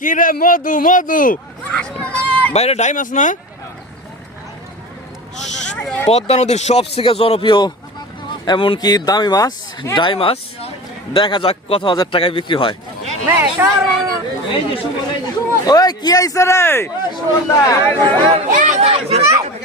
কিরে মধু মধু বাইরে ডাই মাছ না পদ্মা নদীর সব থেকে জনপ্রিয় এমনকি দামি মাছ ডাই মাছ দেখা যাক কত হাজার টাকায় বিক্রি হয় ওই কি আইসা রে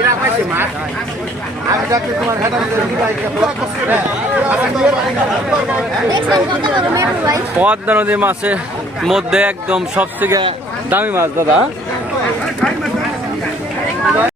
পদ্মা নদী মাছের মধ্যে একদম সবথেকে দামি মাছ দাদা